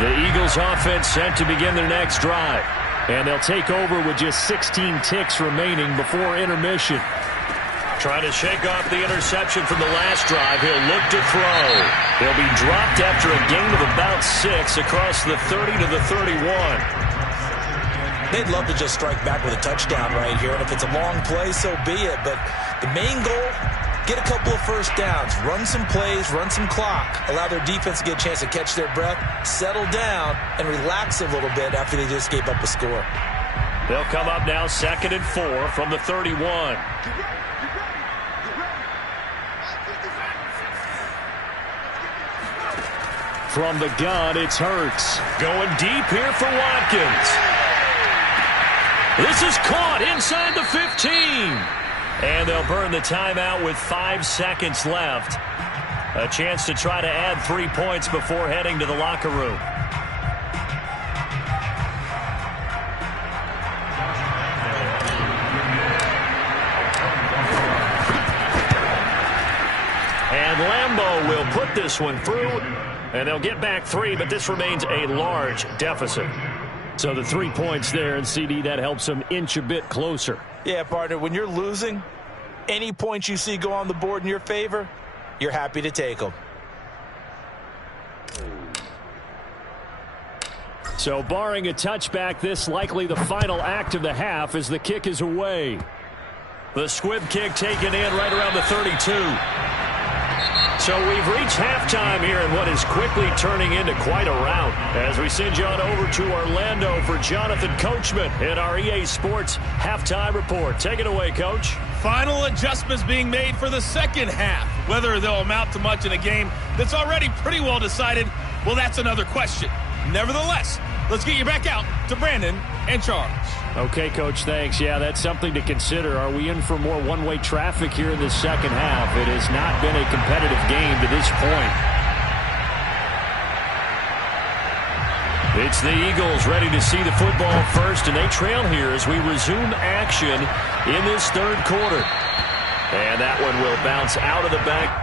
The Eagles offense set to begin their next drive. And they'll take over with just 16 ticks remaining before intermission. Trying to shake off the interception from the last drive. He'll look to throw. He'll be dropped after a gain of about 6 across the 30 to the 31. They'd love to just strike back with a touchdown right here. And if it's a long play, so be it. But the main goal, get a couple of first downs, run some plays, run some clock, allow their defense to get a chance to catch their breath, settle down, and relax a little bit after they just gave up a score. They'll come up now 2nd and 4 from the 31. From the gun, it's Hurts. Going deep here for Watkins. This is caught inside the 15. And they'll burn the timeout with 5 seconds left. A chance to try to add 3 points before heading to the locker room. And Lambeau will put this one through. And they'll get back 3, but this remains a large deficit. So the 3 points there, and CD, that helps them inch a bit closer. Yeah, partner, when you're losing, any points you see go on the board in your favor, you're happy to take them. So barring a touchback, this likely the final act of the half as the kick is away. The squib kick taken in right around the 32. So we've reached halftime here in what is quickly turning into quite a rout. As we send you on over to Orlando for Jonathan Coachman in our EA Sports Halftime Report. Take it away, Coach. Final adjustments being made for the second half. Whether they'll amount to much in a game that's already pretty well decided, well, that's another question. Nevertheless, let's get you back out to Brandon and Charles. Okay, Coach, thanks. Yeah, that's something to consider. Are we in for more one-way traffic here in the second half? It has not been a competitive game to this point. It's the Eagles ready to see the football first, and they trail here as we resume action in this third quarter. And that one will bounce out of the back.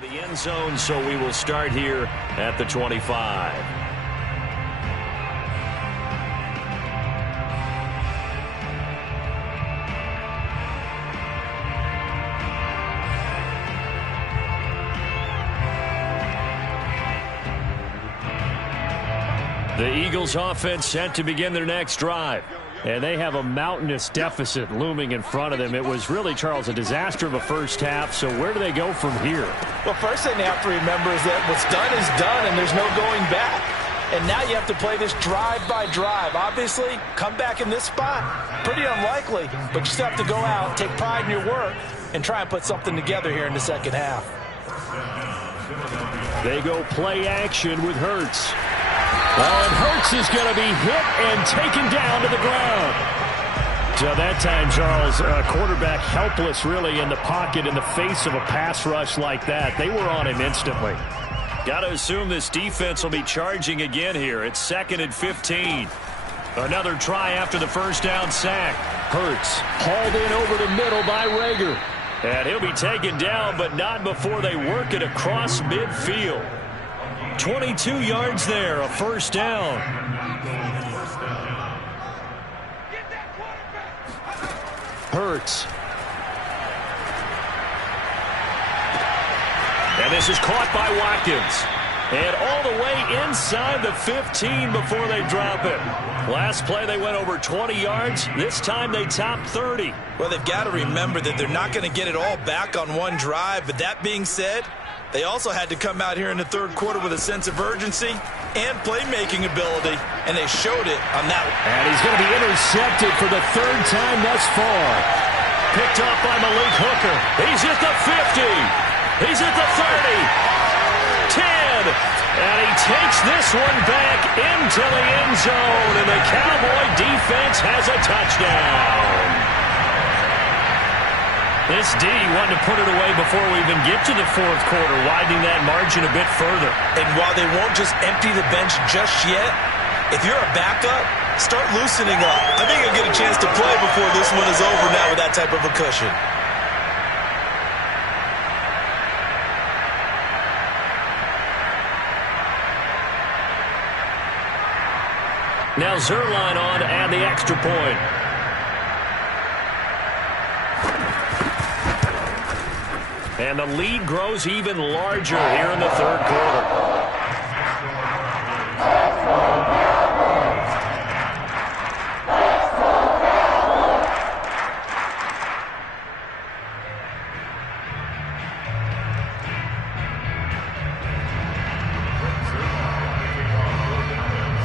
The end zone, so we will start here at the 25. The Eagles offense set to begin their next drive. And they have a mountainous deficit looming in front of them. It was really, Charles, a disaster of a first half. So where do they go from here? Well, first thing they have to remember is that what's done is done, and there's no going back. And now you have to play this drive by drive. Obviously, come back in this spot, pretty unlikely. But you still have to go out, take pride in your work, and try and put something together here in the second half. They go play action with Hurts. And Hurts is going to be hit and taken down to the ground. So that time, Charles, quarterback helpless really in the pocket in the face of a pass rush like that. They were on him instantly. Got to assume this defense will be charging again here. It's 2nd and 15. Another try after the first down sack. Hurts hauled in over the middle by Reagor. And he'll be taken down, but not before they work it across midfield. 22 yards there, a first down. Hurts. And this is caught by Watkins. And all the way inside the 15 before they drop it. Last play, they went over 20 yards. This time, they topped 30. Well, they've got to remember that they're not going to get it all back on one drive. But that being said, they also had to come out here in the third quarter with a sense of urgency and playmaking ability, and they showed it on that one. And he's going to be intercepted for the third time thus far. Picked off by Malik Hooker. He's at the 50. He's at the 30. 10, and he takes this one back into the end zone, and the Cowboy defense has a touchdown. This D wanted to put it away before we even get to the fourth quarter, widening that margin a bit further. And while they won't just empty the bench just yet, if you're a backup, start loosening up. I think you'll get a chance to play before this one is over now with that type of a cushion. Now Zuerlein on to add the extra point. And the lead grows even larger here in the third quarter.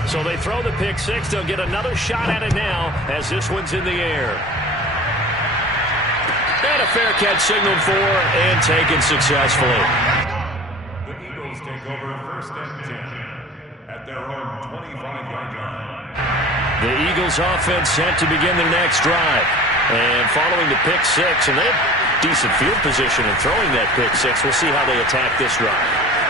So they throw the pick six. They'll get another shot at it now as this one's in the air. And a fair catch signaled for and taken successfully. The Eagles take over first and 10 at their own 25-yard line. The Eagles offense set to begin their next drive. And following the pick six, and they have decent field position in throwing that pick six. We'll see how they attack this drive.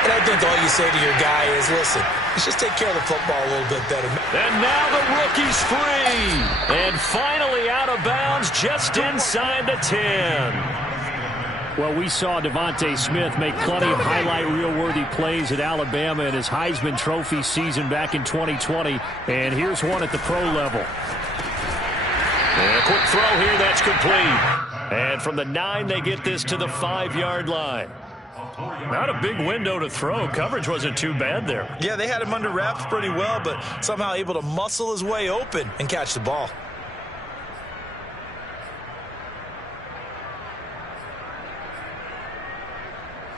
And I think all you say to your guy is, listen, let's just take care of the football a little bit better. And now the rookie's free. And finally out of bounds just inside the 10. Well, we saw Devontae Smith make plenty of highlight reel-worthy plays at Alabama in his Heisman Trophy season back in 2020. And here's one at the pro level. And a quick throw here, that's complete. And from the 9, they get this to the 5-yard line. Not a big window to throw. Coverage wasn't too bad there. Yeah, they had him under wraps pretty well, but somehow able to muscle his way open and catch the ball.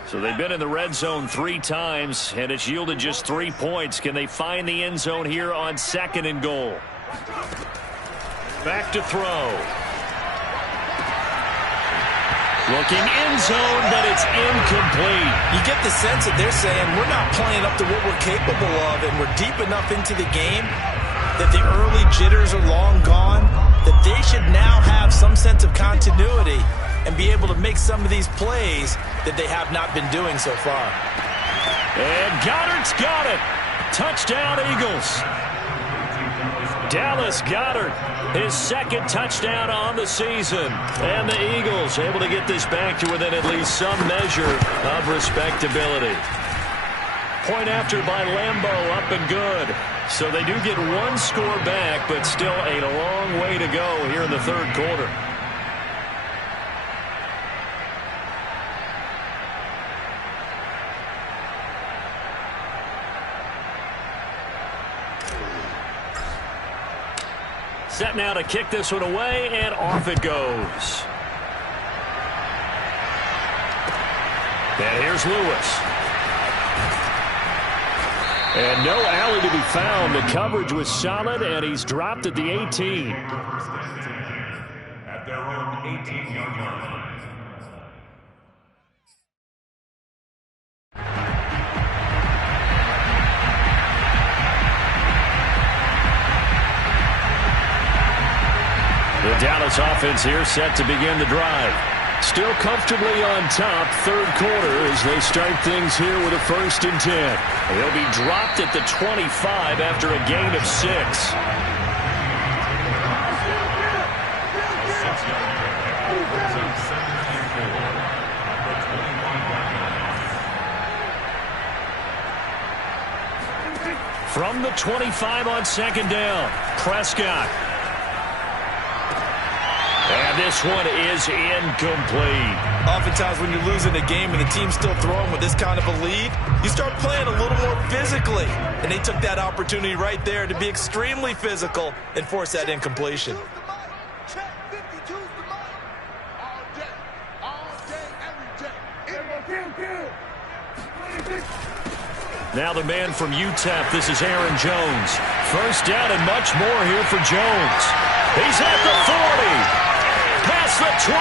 So they've been in the red zone 3 times, and it's yielded just 3 points. Can they find the end zone here on 2nd and goal? Back to throw. Looking end zone, but it's incomplete. You get the sense that they're saying we're not playing up to what we're capable of, and we're deep enough into the game that the early jitters are long gone, that they should now have some sense of continuity and be able to make some of these plays that they have not been doing so far. And Goddard's got it. Touchdown, Eagles. Dallas Goedert, his 2nd touchdown on the season. And the Eagles able to get this back to within at least some measure of respectability. Point after by Lambo, up and good. So they do get 1 score back, but still a long way to go here in the third quarter. Set now to kick this one away, and off it goes. And here's Lewis. And no alley to be found. The coverage was solid, and he's dropped at the 18. At their own 18-yard line. The Dallas offense here set to begin the drive. Still comfortably on top, third quarter as they start things here with a 1st and 10. He'll be dropped at the 25 after a gain of 6. From the 25 on 2nd down, Prescott. And And this one is incomplete. Oftentimes when you're losing a game and the team's still throwing with this kind of a lead, you start playing a little more physically. And they took that opportunity right there to be extremely physical and force that incompletion. Now the man from UTEP, this is Aaron Jones. First down and much more here for Jones. He's at the 40. Past the 20.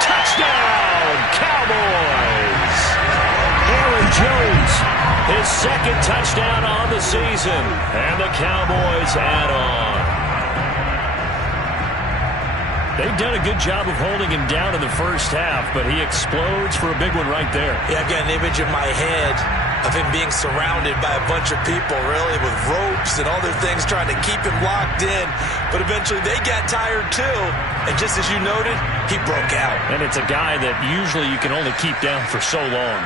Touchdown, Cowboys. Aaron Jones, his second touchdown on the season. And the Cowboys add on. They've done a good job of holding him down in the first half, but he explodes for a big one right there. Yeah, I got an image in my head of him being surrounded by a bunch of people, really, with ropes and other things trying to keep him locked in. But eventually they got tired too. And just as you noted, he broke out. And it's a guy that usually you can only keep down for so long.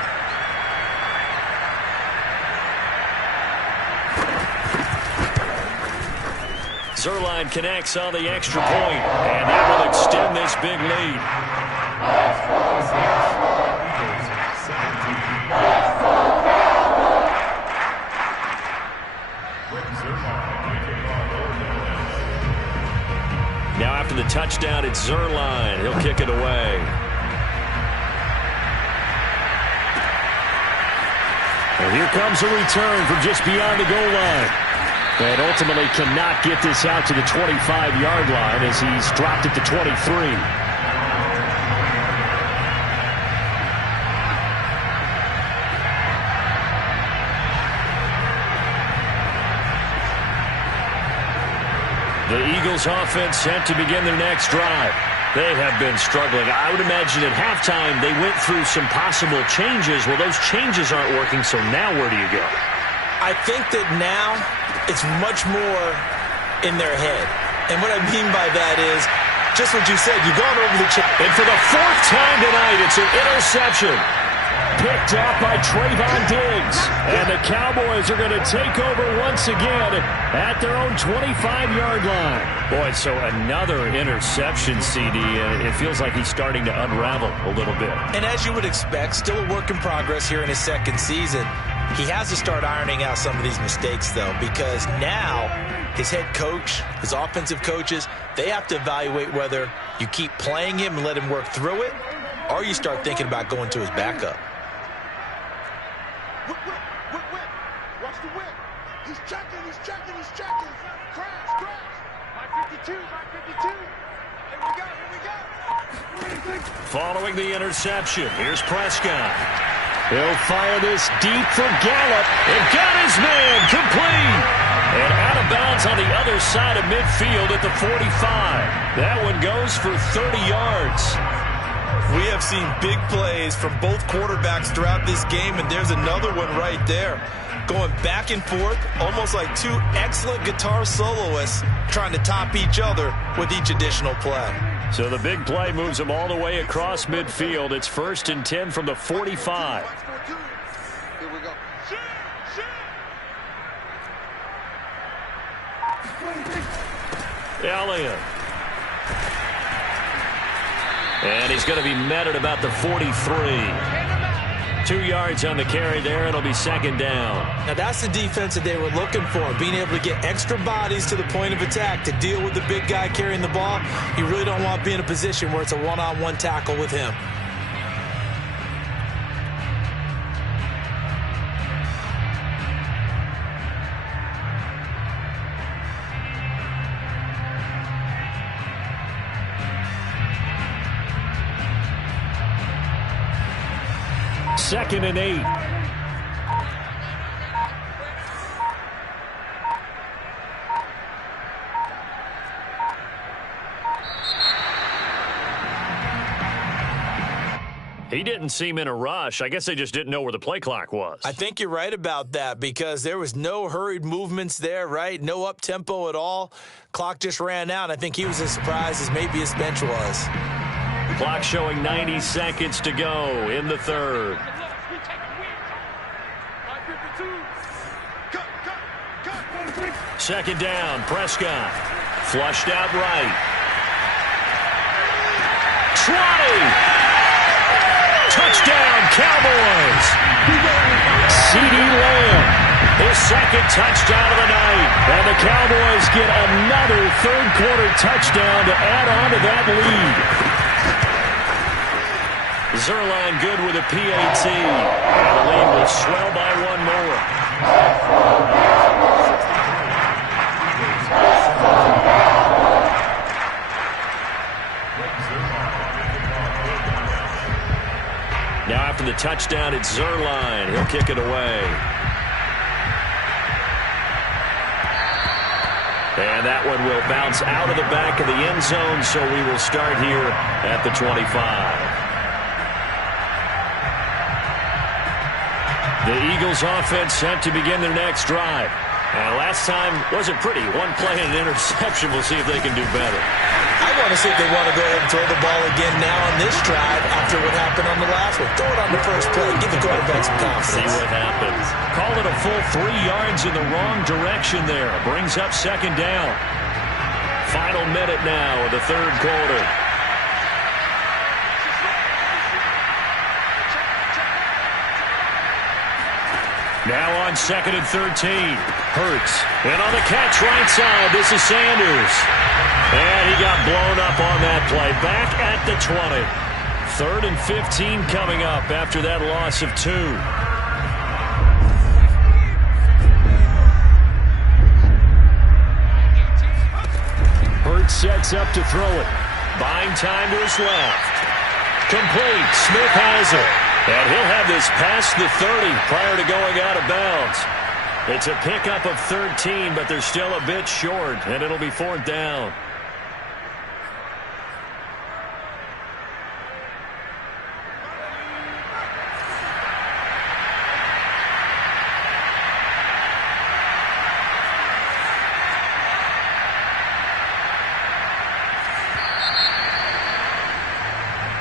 Zuerlein connects on the extra point, and that will extend this big lead. Now after the touchdown, it's Zuerlein. He'll kick it away. And here comes a return from just beyond the goal line. And ultimately cannot get this out to the 25-yard line as he's dropped it to 23. The Eagles offense set to begin their next drive. They have been struggling. I would imagine at halftime they went through some possible changes. Well, those changes aren't working, so now where do you go? I think that now it's much more in their head. And what I mean by that is just what you said. You've gone over the and for the fourth time tonight, it's an interception. Picked off by Trayvon Diggs. And the Cowboys are going to take over once again at their own 25-yard line. Boy, so another interception, CD, and it feels like he's starting to unravel a little bit. And as you would expect, still a work in progress here in his second season. He has to start ironing out some of these mistakes, though, because now his head coach, his offensive coaches, they have to evaluate whether you keep playing him and let him work through it, or you start thinking about going to his backup. Watch the whip. He's checking. Crash. My 52. Here we go. Following the interception, here's Prescott. He'll fire this deep for Gallup. And got his man complete. And out of bounds on the other side of midfield at the 45. That one goes for 30 yards. We have seen big plays from both quarterbacks throughout this game, and there's another one right there. Going back and forth, almost like two excellent guitar soloists trying to top each other with each additional play. So the big play moves them all the way across midfield. It's 1st and 10 from the 45. Here we go. Elliott. And he's going to be met at about the 43. 2 yards on the carry there. It'll be second down. Now that's the defense that they were looking for, being able to get extra bodies to the point of attack to deal with the big guy carrying the ball. You really don't want to be in a position where it's a one-on-one tackle with him. Second and 8. He didn't seem in a rush. I guess they just didn't know where the play clock was. I think you're right about that because there was no hurried movements there, right? No up-tempo at all. Clock just ran out. I think he was as surprised as maybe his bench was. Clock showing 90 seconds to go in the third. Second down, Prescott. Flushed out right. Cowboys. CeeDee Lamb, his second touchdown of the night. And the Cowboys get another third-quarter touchdown to add on to that lead. Zuerlein good with a PAT. And the lead will swell by one more. Now after the touchdown, it's Zuerlein. He'll kick it away. And that one will bounce out of the back of the end zone, so we will start here at the 25. The Eagles offense set to begin their next drive. And last time wasn't pretty. One play and an interception. We'll see if they can do better. I want to see if they want to go ahead and throw the ball again now on this drive after what happened on the last one. Throw it on the first play. Give the quarterback some confidence. See what happens. Call it a full 3 yards in the wrong direction there. Brings up second down. Final minute now of the third quarter. Now on 2nd and 13. Hurts. And on the catch right side, this is Sanders. And he got blown up on that play. Back at the 20. 3rd and 15 coming up after that loss of 2. Hurts sets up to throw it. Buying time to his left. Complete. Smith has it. And he'll have this past the 30 prior to going out of bounds. It's a pickup of 13, but they're still a bit short, and it'll be 4th down.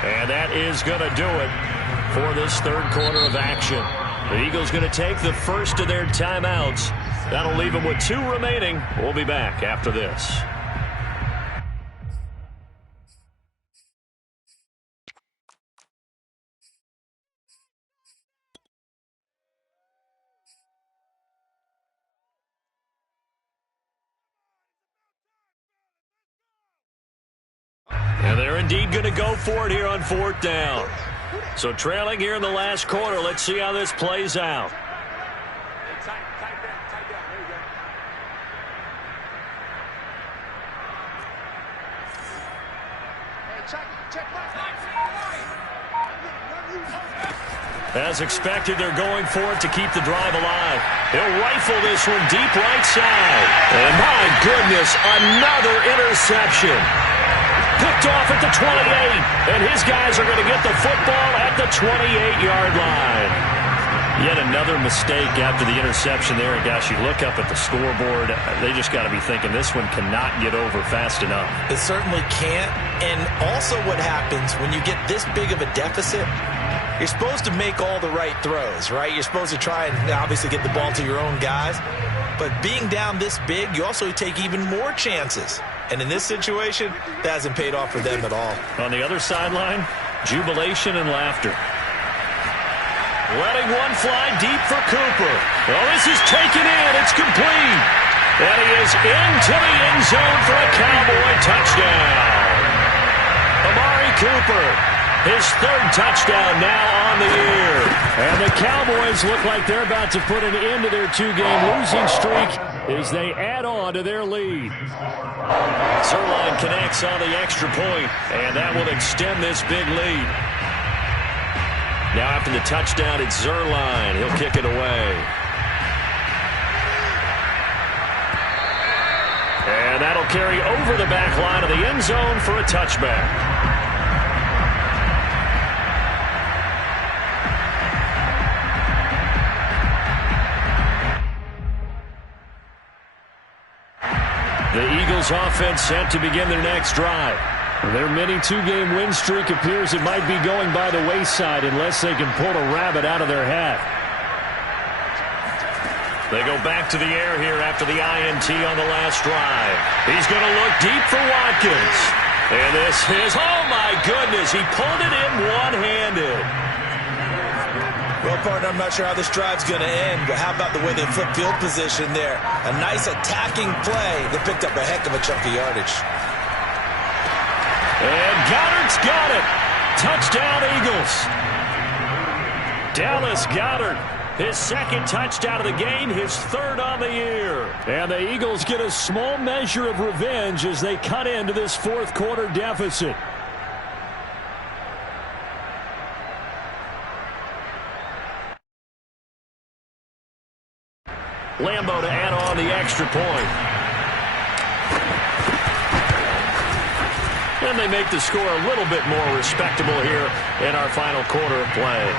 And that is going to do it for this third quarter of action. The Eagles going to take the first of their timeouts. That'll leave them with 2 remaining. We'll be back after this. And they're indeed going to go for it here on 4th down. So trailing here in the last quarter. Let's see how this plays out. As expected, they're going for it to keep the drive alive. He'll rifle this one deep right side. And my goodness, another interception. Picked off at the 28, and his guys are going to get the football at the 28-yard line. Yet another mistake after the interception there. And gosh, you look up at the scoreboard, they just got to be thinking this one cannot get over fast enough. It certainly can't. And also what happens when you get this big of a deficit, you're supposed to make all the right throws, right? You're supposed to try and obviously get the ball to your own guys. But being down this big, you also take even more chances. And in this situation, that hasn't paid off for them at all. On the other sideline, jubilation and laughter. Letting one fly deep for Cooper. Well, this is taken in. It's complete. And he is into the end zone for a Cowboy touchdown. Amari Cooper, his 3rd touchdown now on the year. And the Cowboys look like they're about to put an end to their 2-game losing streak as they add on to their lead. Zuerlein connects on the extra point, and that will extend this big lead. Now after the touchdown, it's Zuerlein. He'll kick it away. And that'll carry over the back line of the end zone for a touchback. The Eagles offense set to begin their next drive. Their mini 2-game win streak appears it might be going by the wayside unless they can pull a rabbit out of their hat. They go back to the air here after the INT on the last drive. He's going to look deep for Watkins. And this is, oh my goodness, he pulled it in one-handed. Well, partner, I'm not sure how this drive's going to end, but how about the way they flip field position there? A nice attacking play that picked up a heck of a chunk of yardage. And Goddard's got it. Touchdown, Eagles. Dallas Goedert, his second touchdown of the game, his third on the year. And the Eagles get a small measure of revenge as they cut into this fourth quarter deficit. Lambo to add on the extra point. And they make the score a little bit more respectable here in our final quarter of play.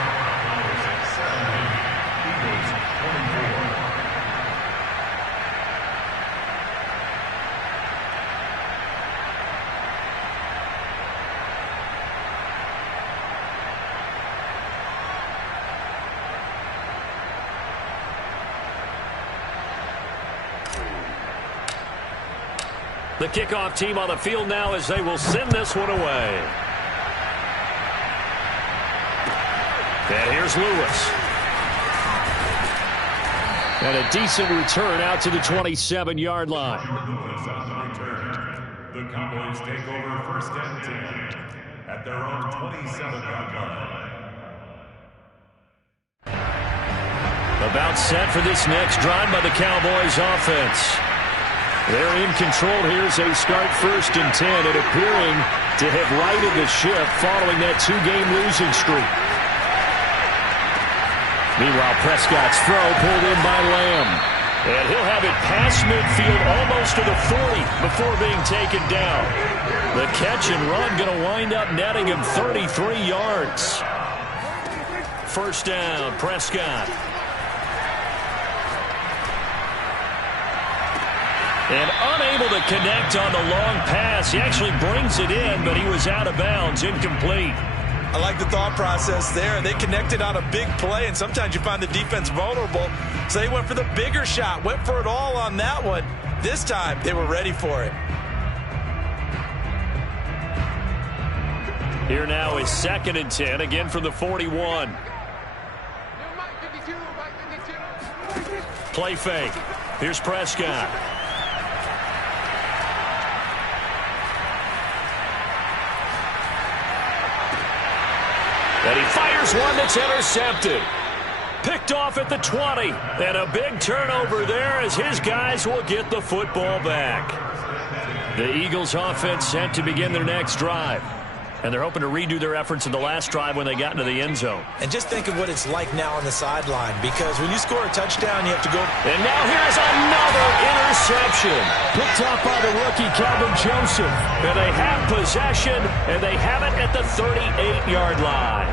The kickoff team on the field now as they will send this one away. And here's Lewis. And a decent return out to the 27-yard line. Lewis on the return. The Cowboys take over first and 10 at their own 27-yard line. About set for this next drive by the Cowboys offense. They're in control here as they start first and 10 and appearing to have righted the ship following that two-game losing streak. Meanwhile, Prescott's throw pulled in by Lamb. And he'll have it past midfield almost to the 40 before being taken down. The catch and run going to wind up netting him 33 yards. First down, Prescott. And unable to connect on the long pass. He actually brings it in, but he was out of bounds, incomplete. I like the thought process there. They connected on a big play, and sometimes you find the defense vulnerable. So they went for the bigger shot, went for it all on that one. This time, they were ready for it. Here now is second and 10, again from the 41. Play fake. Here's Prescott. And he fires one that's intercepted. Picked off at the 20. And a big turnover there as his guys will get the football back. The Eagles offense set to begin their next drive. And they're hoping to redo their efforts in the last drive when they got into the end zone. And just think of what it's like now on the sideline, because when you score a touchdown, you have to go. And now here's another interception. Picked off by the rookie, Calvin Joseph. And they have possession, and they have it at the 38-yard line.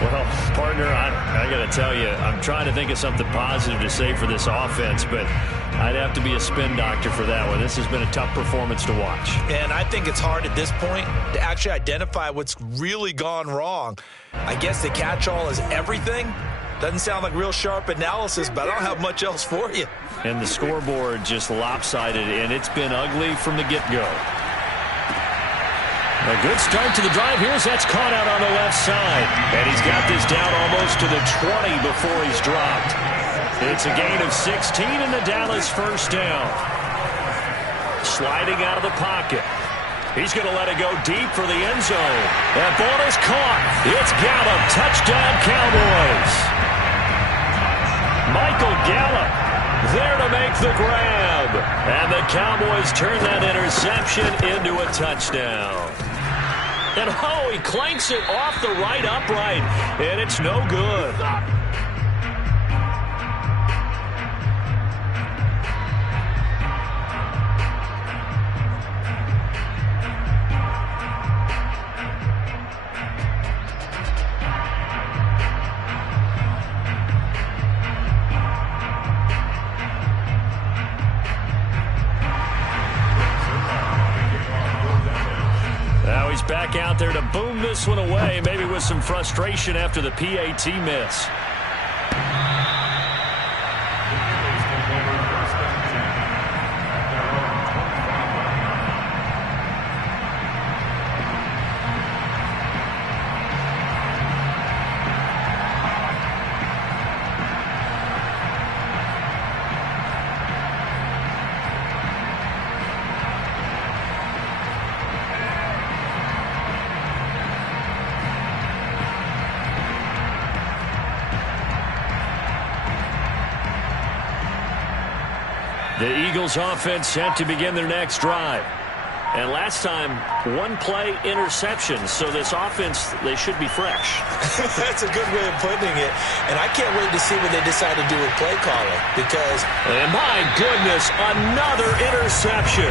Well, partner, I got to tell you, I'm trying to think of something positive to say for this offense, but I'd have to be a spin doctor for that one. This has been a tough performance to watch. And I think it's hard at this point to actually identify what's really gone wrong. I guess the catch-all is everything. Doesn't sound like real sharp analysis, but I don't have much else for you. And the scoreboard just lopsided, and it's been ugly from the get-go. A good start to the drive. That's caught out on the left side. And he's got this down almost to the 20 before he's dropped. It's a gain of 16 and the Dallas first down. Sliding out of the pocket. He's going to let it go deep for the end zone. That ball is caught. It's Gallup. Touchdown, Cowboys. Michael Gallup there to make the grab. And the Cowboys turn that interception into a touchdown. And he clanks it off the right upright, and it's no good. Back out there to boom this one away, maybe with some frustration after the PAT miss. The Eagles offense set to begin their next drive. And last time, one play interception. So this offense, they should be fresh. That's a good way of putting it. And I can't wait to see what they decide to do with play calling. Because, and my goodness, another interception.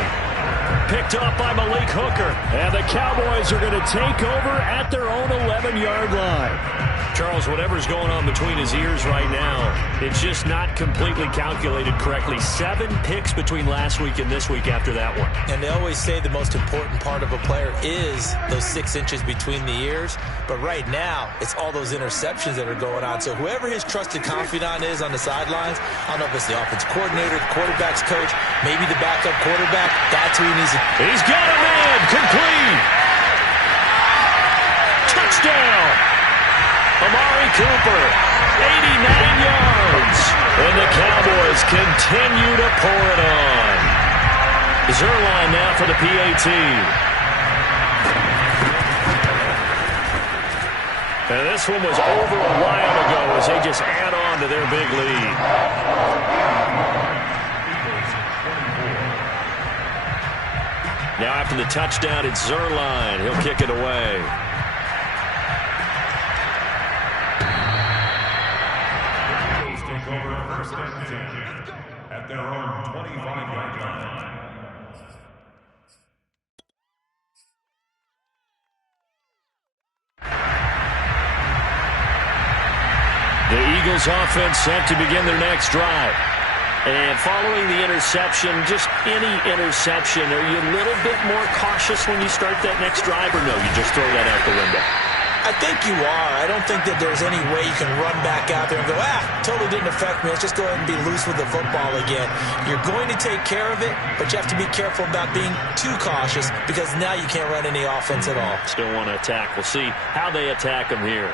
Picked up by Malik Hooker. And the Cowboys are going to take over at their own 11-yard line. Charles, whatever's going on between his ears right now, it's just not completely calculated correctly. 7 picks between last week and this week after that one. And they always say the most important part of a player is those 6 inches between the ears. But right now, it's all those interceptions that are going on. So whoever his trusted confidant is on the sidelines, I don't know if it's the offense coordinator, the quarterback's coach, maybe the backup quarterback, that's who he needs to... He's got a man, complete. Touchdown. Amari Cooper, 89 yards. And the Cowboys continue to pour it on. Zuerlein now for the PAT. And this one was over a while ago as they just add on to their big lead. Now after the touchdown, it's Zuerlein. He'll kick it away. Over first and 10 at their own 25-yard line. The Eagles offense set to begin their next drive. And following the interception, just any interception, are you a little bit more cautious when you start that next drive, or no, you just throw that out the window? I think you are. I don't think that there's any way you can run back out there and go, totally didn't affect me. Let's just go ahead and be loose with the football again. You're going to take care of it, but you have to be careful about being too cautious because now you can't run any offense at all. Still want to attack. We'll see how they attack them here.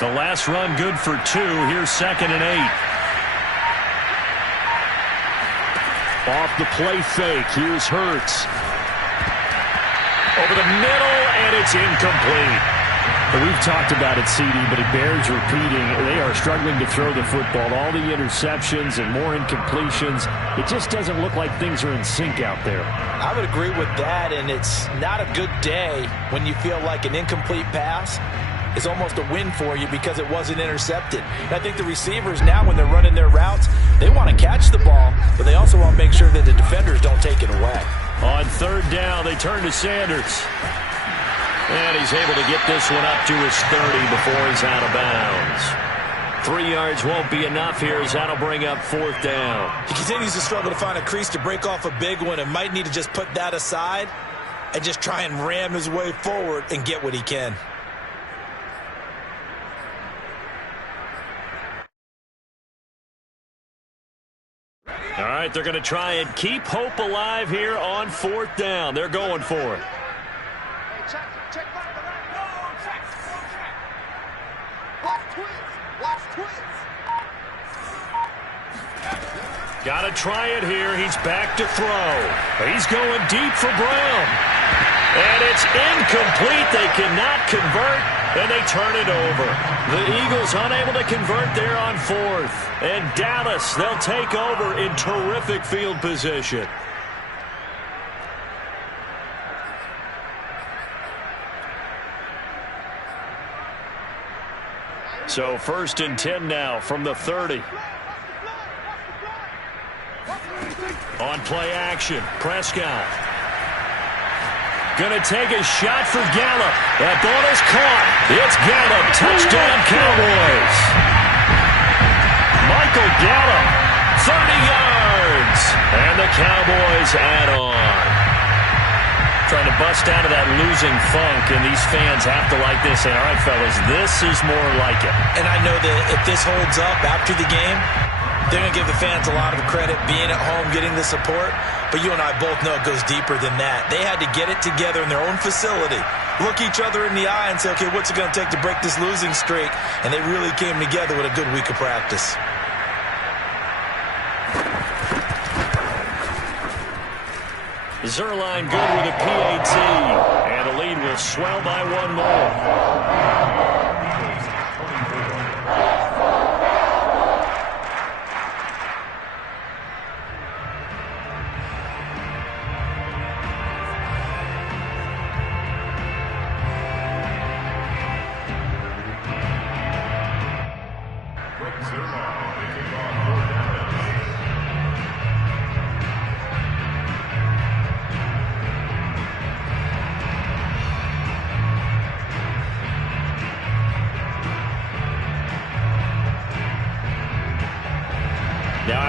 The last run good for 2. Here's 2nd and 8. Off the play fake. Here's Hurts. Over the middle, and it's incomplete. We've talked about it, CD, but it bears repeating. They are struggling to throw the football. All the interceptions and more incompletions. It just doesn't look like things are in sync out there. I would agree with that, and it's not a good day when you feel like an incomplete pass is almost a win for you because it wasn't intercepted. And I think the receivers now, when they're running their routes, they want to catch the ball, but they also want to make sure that the defenders don't take it away. On 3rd down, they turn to Sanders. And he's able to get this one up to his 30 before he's out of bounds. 3 yards won't be enough here as that'll bring up 4th down. He continues to struggle to find a crease to break off a big one and might need to just put that aside and just try and ram his way forward and get what he can. All right, they're going to try and keep hope alive here on 4th down. They're going for it. Check back the right. No, check. Watch twins. Watch twins. Got to try it here. He's back to throw. He's going deep for Brown. And it's incomplete. They cannot convert, and they turn it over. The Eagles unable to convert there on 4th. And Dallas, they'll take over in terrific field position. So 1st and 10 now from the 30. On play action, Prescott. Gonna take a shot for Gallup. That ball is caught. It's Gallup. Touchdown, Cowboys. Michael Gallup, 30 yards. And the Cowboys add on. Trying to bust out of that losing funk, and these fans have to like this. Say, all right, fellas, this is more like it. And I know that if this holds up after the game, they're going to give the fans a lot of credit being at home, getting the support. But you and I both know it goes deeper than that. They had to get it together in their own facility, look each other in the eye and say, okay, what's it going to take to break this losing streak? And they really came together with a good week of practice. Zuerlein good with a PAT. And the lead will swell by one more.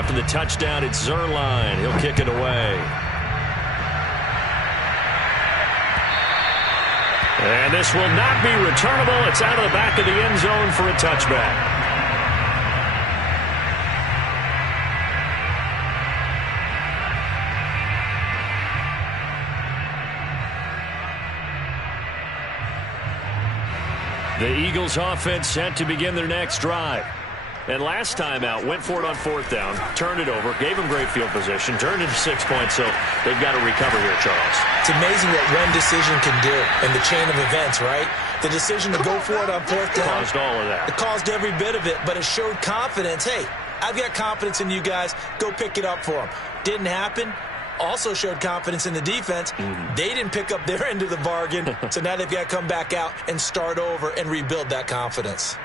after the touchdown, it's Zuerlein. He'll kick it away. And this will not be returnable. It's out of the back of the end zone for a touchback. The Eagles offense set to begin their next drive. And last time out, went for it on fourth down, turned it over, gave them great field position, turned into 6 points, so they've got to recover here, Charles. It's amazing what one decision can do in the chain of events, right? The decision to go for it on fourth down. Caused all of that. It caused every bit of it, but it showed confidence. Hey, I've got confidence in you guys. Go pick it up for them. Didn't happen. Also showed confidence in the defense. They didn't pick up their end of the bargain, so now they've got to come back out and start over and rebuild that confidence.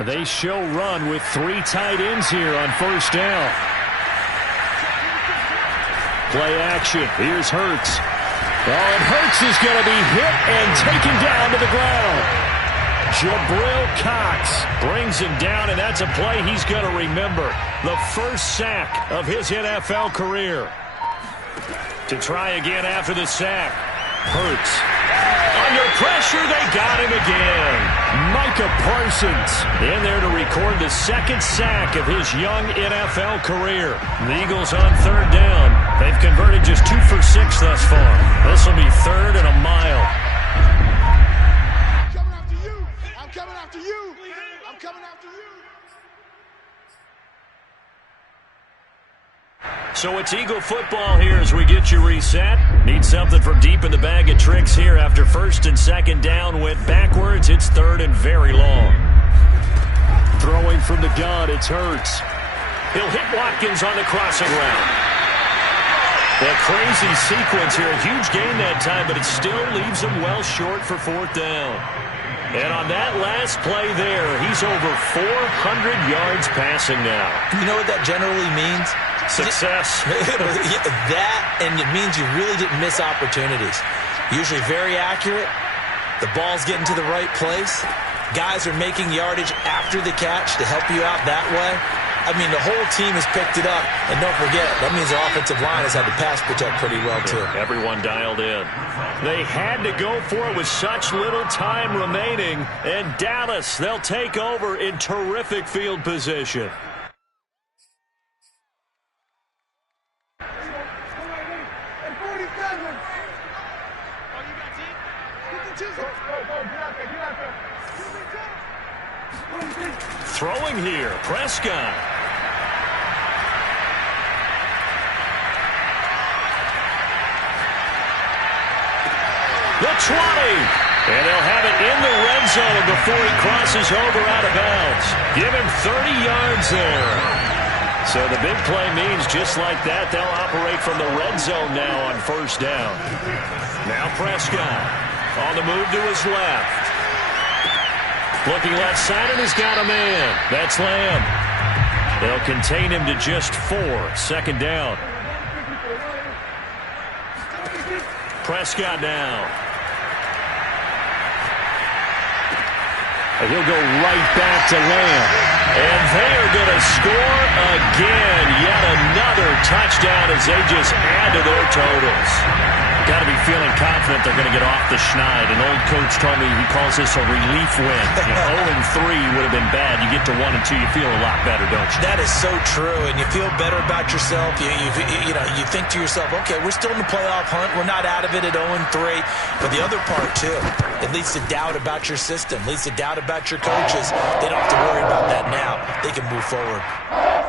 They show run with 3 tight ends here on first down. Play action. Here's Hurts. Oh, and Hurts is going to be hit and taken down to the ground. Jabril Cox brings him down, and that's a play he's going to remember. The first sack of his NFL career. To try again after the sack. Hurts. Under pressure, they got him again. Micah Parsons in there to record the second sack of his young NFL career. The Eagles on third down. They've converted just 2 for 6 thus far. This will be 3rd and a mile. So it's Eagle football here as we get you reset. Need something from deep in the bag of tricks here after first and second down went backwards. It's 3rd and very long. Throwing from the gun, it's Hurts. He'll hit Watkins on the crossing route. A crazy sequence here. A huge gain that time, but it still leaves him well short for 4th down. And on that last play there, he's over 400 yards passing now. You know what that generally means? Success. That, and it means you really didn't miss opportunities. Usually very accurate. The ball's getting to the right place. Guys are making yardage after the catch to help you out that way. I mean, the whole team has picked it up. And don't forget, that means the offensive line has had to pass protect pretty well, too. Everyone dialed in. They had to go for it with such little time remaining. And Dallas, they'll take over in terrific field position. Throwing here, Prescott. The 20. And they'll have it in the red zone before he crosses over out of bounds. Give him 30 yards there. So the big play means just like that, they'll operate from the red zone now on first down. Now Prescott on the move to his left. Looking left side, and he's got a man. That's Lamb. They'll contain him to just 4. 2nd down. Prescott now. And he'll go right back to Lamb. And they are going to score again. Yet another touchdown as they just add to their totals. Got to be feeling confident they're going to get off the schneid. An old coach told me he calls this a relief win. 0-3 would have been bad. You get to 1 and 2, you feel a lot better, don't you? That is so true, and you feel better about yourself. You think to yourself, okay, we're still in the playoff hunt. We're not out of it at 0-3. But the other part, too, it leads to doubt about your system, leads to doubt about your coaches. They don't have to worry about that now. They can move forward.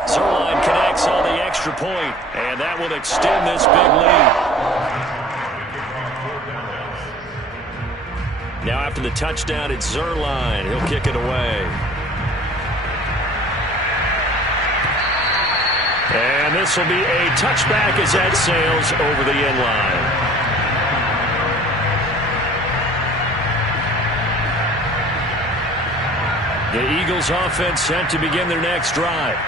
Zuerlein connects on the extra point, and that will extend this big lead. Now after the touchdown, it's Zuerlein. He'll kick it away. And this will be a touchback as that sails over the end line. The Eagles offense set to begin their next drive.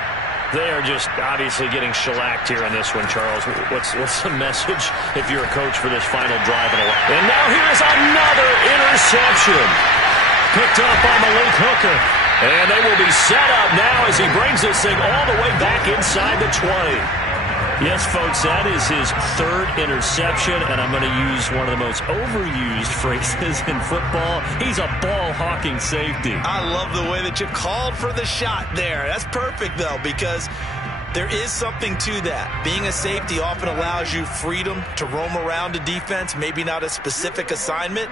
They are just obviously getting shellacked here in this one, Charles. What's the message if you're a coach for this final drive? And now here's another interception. Picked up by Malik Hooker. And they will be set up now as he brings this thing all the way back inside the 20. Yes, folks, that is his third interception, and I'm going to use one of the most overused phrases in football. He's a ball-hawking safety. I love the way that you called for the shot there. That's perfect, though, because there is something to that. Being a safety often allows you freedom to roam around a defense, maybe not a specific assignment.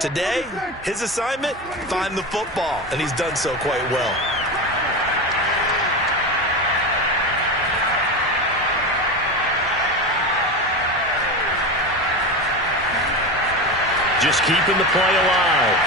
Today, his assignment, find the football, and he's done so quite well. Just keeping the play alive.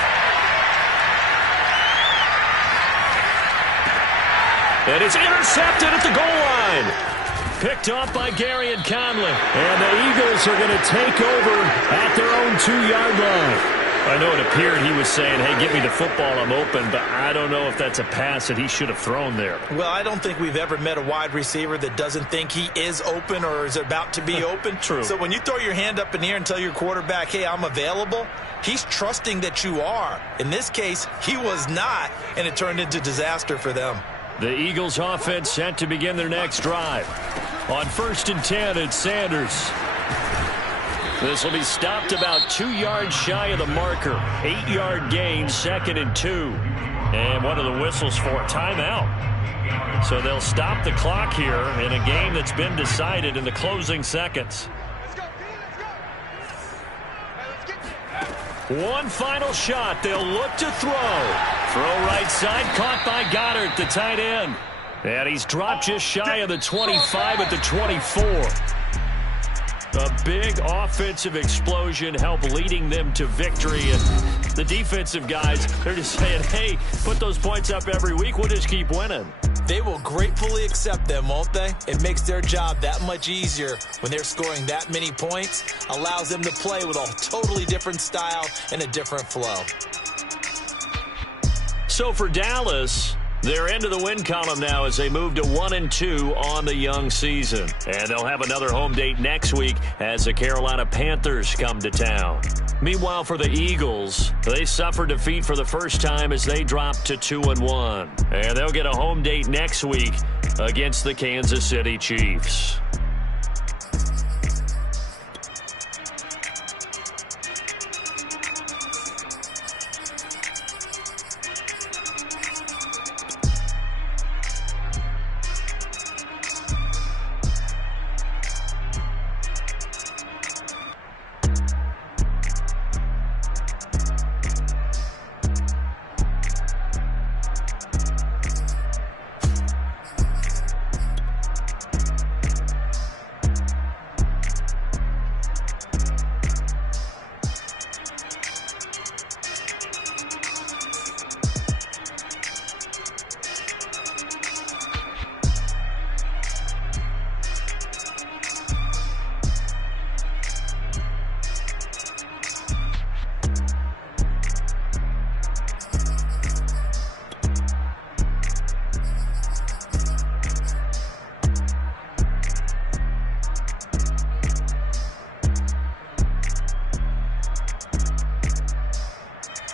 And it's intercepted at the goal line. Picked off by Garyon Conley. And the Eagles are going to take over at their own 2-yard line. I know it appeared he was saying, hey, get me the football, I'm open, but I don't know if that's a pass that he should have thrown there. Well, I don't think we've ever met a wide receiver that doesn't think he is open or is about to be open. True. So when you throw your hand up in the air and tell your quarterback, hey, I'm available, he's trusting that you are. In this case, he was not, and it turned into disaster for them. The Eagles offense set to begin their next drive. On 1st and 10, it's Sanders. This will be stopped about 2 yards shy of the marker. 8-yard gain, 2nd and 2. And one of the whistles for a timeout. So they'll stop the clock here in a game that's been decided in the closing seconds. One final shot. They'll look to throw. Throw right side, caught by Goddard, the tight end. And he's dropped just shy of the 25 at the 24. A big offensive explosion helped leading them to victory. And the defensive guys, they're just saying, hey, put those points up every week. We'll just keep winning. They will gratefully accept them, won't they? It makes their job that much easier when they're scoring that many points. Allows them to play with a totally different style and a different flow. So for Dallas, they're into the win column now as they move to 1-2 on the young season. And they'll have another home date next week as the Carolina Panthers come to town. Meanwhile, for the Eagles, they suffered defeat for the first time as they dropped to 2-1. And they'll get a home date next week against the Kansas City Chiefs.